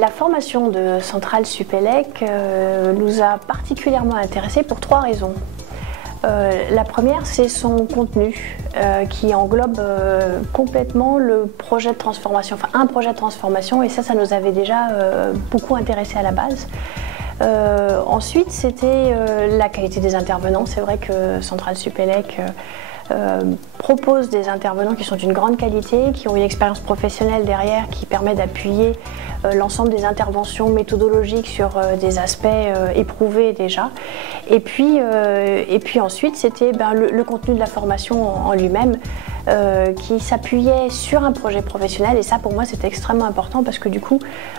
La formation de Centrale Supélec nous a particulièrement intéressés pour 3 raisons. La première, c'est son contenu qui englobe complètement le projet de transformation, enfin un projet de transformation, et ça nous avait déjà beaucoup intéressé à la base. Ensuite, c'était la qualité des intervenants. C'est vrai que Centrale Supélec propose des intervenants qui sont d'une grande qualité, qui ont une expérience professionnelle derrière qui permet d'appuyer l'ensemble des interventions méthodologiques sur des aspects éprouvés déjà. Et puis ensuite, c'était le contenu de la formation en lui-même qui s'appuyait sur un projet professionnel, et ça pour moi c'était extrêmement important parce que du coup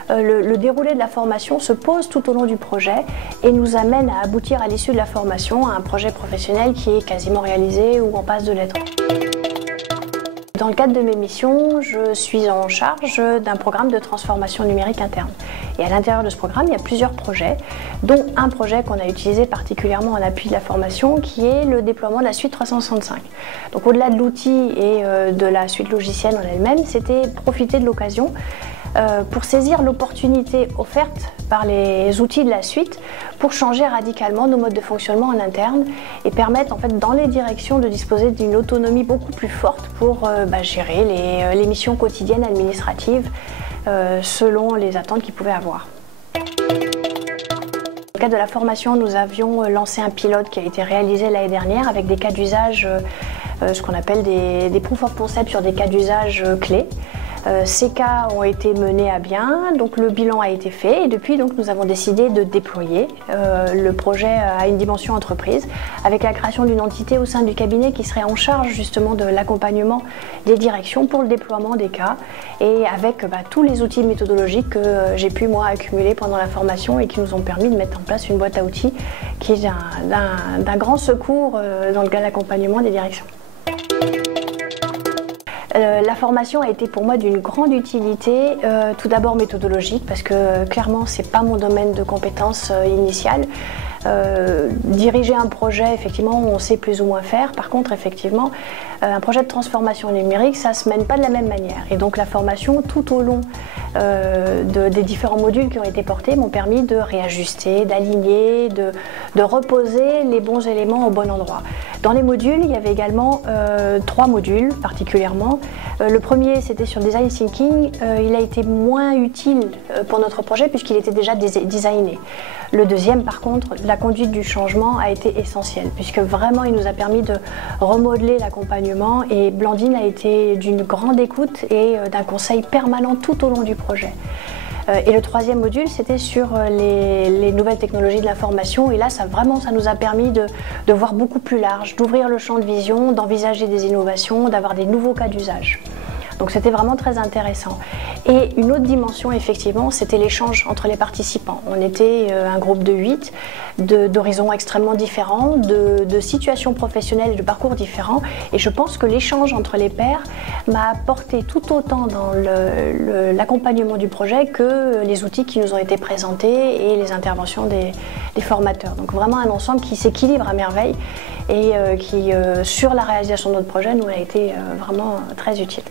le déroulé de la formation se pose tout au long du projet et nous amène à aboutir à l'issue de la formation à un projet professionnel qui est quasiment réalisé ou en passe de l'être. Dans le cadre de mes missions, je suis en charge d'un programme de transformation numérique interne. Et à l'intérieur de ce programme, il y a plusieurs projets, dont un projet qu'on a utilisé particulièrement en appui de la formation, qui est le déploiement de la suite 365. Donc au-delà de l'outil et de la suite logicielle en elle-même, c'était profiter de l'occasion pour saisir l'opportunité offerte par les outils de la suite pour changer radicalement nos modes de fonctionnement en interne et permettre en fait dans les directions de disposer d'une autonomie beaucoup plus forte pour gérer les missions quotidiennes administratives selon les attentes qu'ils pouvaient avoir. Dans le cadre de la formation, nous avions lancé un pilote qui a été réalisé l'année dernière avec des cas d'usage, ce qu'on appelle des proof of concept sur des cas d'usage clés. Ces cas ont été menés à bien, donc le bilan a été fait et depuis donc, nous avons décidé de déployer. Le projet a une dimension entreprise avec la création d'une entité au sein du cabinet qui serait en charge justement de l'accompagnement des directions pour le déploiement des cas et avec tous les outils méthodologiques que j'ai pu moi accumuler pendant la formation et qui nous ont permis de mettre en place une boîte à outils qui est d'un grand secours dans le cas de l'accompagnement des directions. La formation a été pour moi d'une grande utilité, tout d'abord méthodologique parce que clairement c'est pas mon domaine de compétences initial. Diriger un projet, effectivement, on sait plus ou moins faire. Par contre, effectivement, un projet de transformation numérique, ça se mène pas de la même manière. Et donc la formation, tout au long des différents modules qui ont été portés, m'ont permis de réajuster, d'aligner, de reposer les bons éléments au bon endroit. Dans les modules, il y avait également 3 modules particulièrement. Le premier, c'était sur Design Thinking. Il a été moins utile pour notre projet puisqu'il était déjà designé. Le deuxième, par contre, la conduite du changement a été essentielle puisque vraiment il nous a permis de remodeler l'accompagnement et Blandine a été d'une grande écoute et d'un conseil permanent tout au long du projet. Et le troisième module, c'était sur les nouvelles technologies de l'information et là ça nous a permis de voir beaucoup plus large, d'ouvrir le champ de vision, d'envisager des innovations, d'avoir des nouveaux cas d'usage. Donc c'était vraiment très intéressant. Et une autre dimension, effectivement, c'était l'échange entre les participants. On était un groupe de 8, d'horizons extrêmement différents, de situations professionnelles et de parcours différents. Et je pense que l'échange entre les pairs m'a apporté tout autant dans l'accompagnement du projet que les outils qui nous ont été présentés et les interventions des formateurs. Donc vraiment un ensemble qui s'équilibre à merveille et qui, sur la réalisation de notre projet, nous a été vraiment très utile.